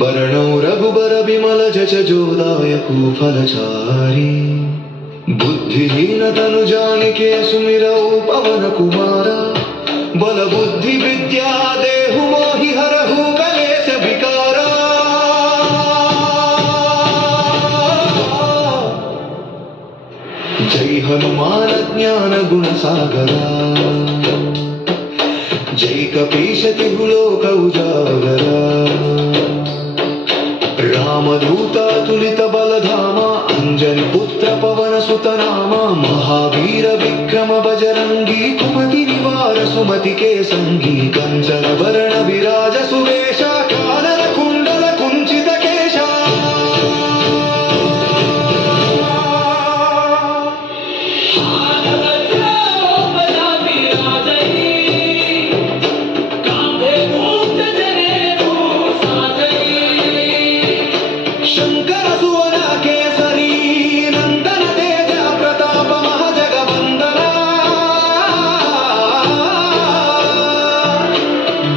वरणौ रघुबर विमल जच जोदायकु फलचारी बुद्धिहीन तनु जानिके सुमिरौ पवन कुमारा बल बुद्धि विद्या देहु मोहि हरहु कलेश विकारा जय हनुमान ज्ञान गुण सागरा जय कपीश तिहु लोक उजागरा रामदूत तुलित बलधामा अंजनी पुत्र पवन सुत नामा महावीर विक्रम बजरंगी कुमति निवार सुमति के संगी कंचन वरण विराज सुवेशा कानन कुंडल कुंचित केशा शंकर सुवन केसरी नंदन तेज प्रताप महाजगवंदना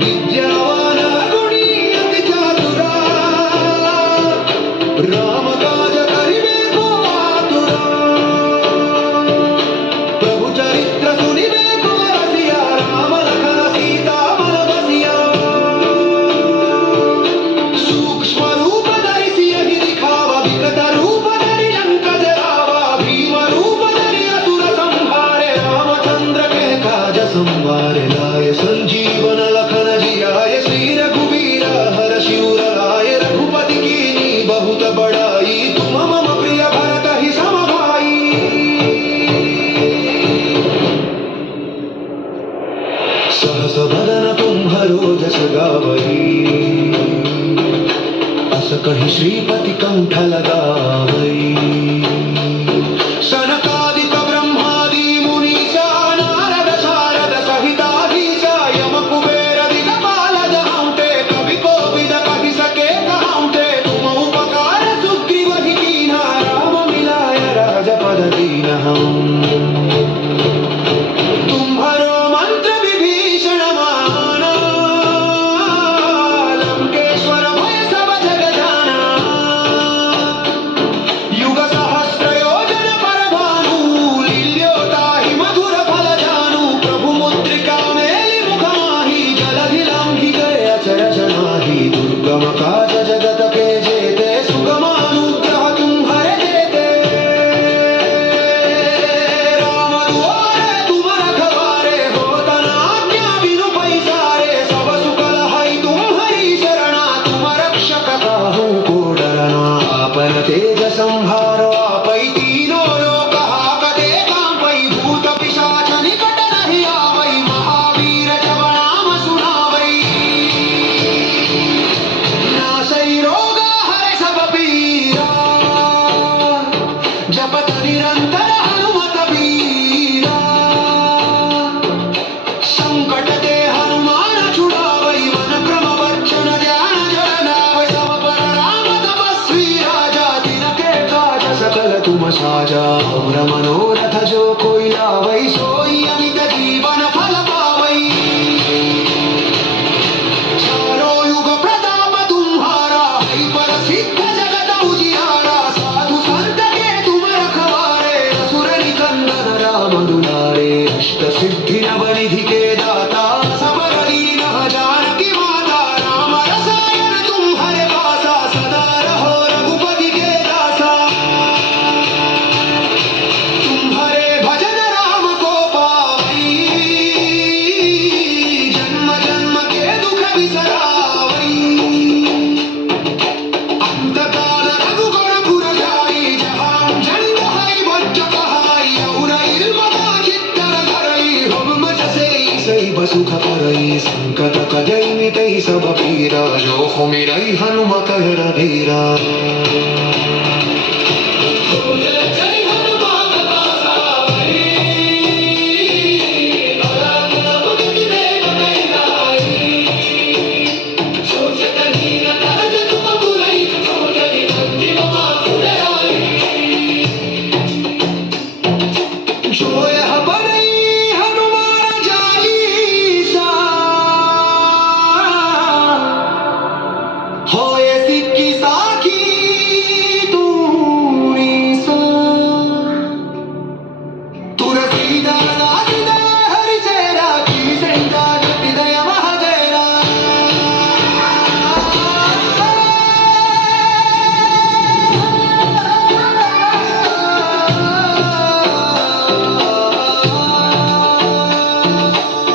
विद्यावान गुणी अति चातुरा राम काज करिबे को आतुरा प्रभु चरित्र सुनिबे को रसिया राम लखन सीता मन बसिया सूक्ष्म रूप धरि यही दिखावा विकट रूप धरि लंक जरावा भीम रूप धरि असुर संहारे रामचंद्र के काज संवारे लाय संजीवन लखन जियाय श्री रघुवीर हर शिवर लाय रघुपति कीनी बहुत बड़ाई तुम मम प्रिय भरत ही सम भाई सहस बदन तुम्हरो जस गावई अस कहि श्रीपति कंठ लगावई सनकादिक ब्रह्मादि मुनीसा नारद सारद सहिताधीशा यम कुबेर दिगपाल जहांते कवि कोविद कहि सके कहांते तुम उपकार सुग्रीव ही कीन्हा राम मिलाय राजपद दीन्हा तुम्हरो मंत्र विभीषण माना लंकेश्वर भय सब जग जाना युग सहस्र योजन पर भानु लील्योताहि मधुर फल जानू प्रभु मुद्रिका मेलि मुख माहि जलधि लांघि गए अचरज नाही दुर्गम काज जगत के जेते सुगम अनुग्रह तुम्हारे देते राम दुआरे तुम रखवारे होत न आज्ञा बिनु पैसारे सब सुख लहै तुम्हारी शरणा तुम रक्षक काहू को डरना आपन तेज संहारो आपै तीनों लोक हाकते कांपै भूत पिशाच निकट नहीं आवै महावीर जब नाम सुनावै नासै रोगा हरै सब पीरा जपत निरंतर हनुमत बीरा संकट ते हनुमान छुड़ावै मन क्रम बच्चन ध्यान जनावै सब पर राम तपस्वी राजा तिनके काज सकल तुम साजा और मनोरथ जो कोई लावै सोई अमित जीवन फल पावै चारों युग प्रताप तुम्हारा है प्रसिद्ध जगत उजियारा साधु संत के तुम रखवारे असुर निकंदन राम दुलारे अष्ट सिद्धि नवनिधि के दाता समर दीन जानकी माता राम रसायन तुम्हारे पासा सदा रहो रघुपति के दासा तुम्हारे भजन राम को पावई जन्म जन्म के दुख बिसरावई अंतकाल रघुगुण पुर जाई जहां जन्म है बच्च कहाई और इल्म चित्तर करई हम मज से सही बसुख करई संकट कजई मिटई सब पीरा जो हो मिरई हनुमत हर धीरा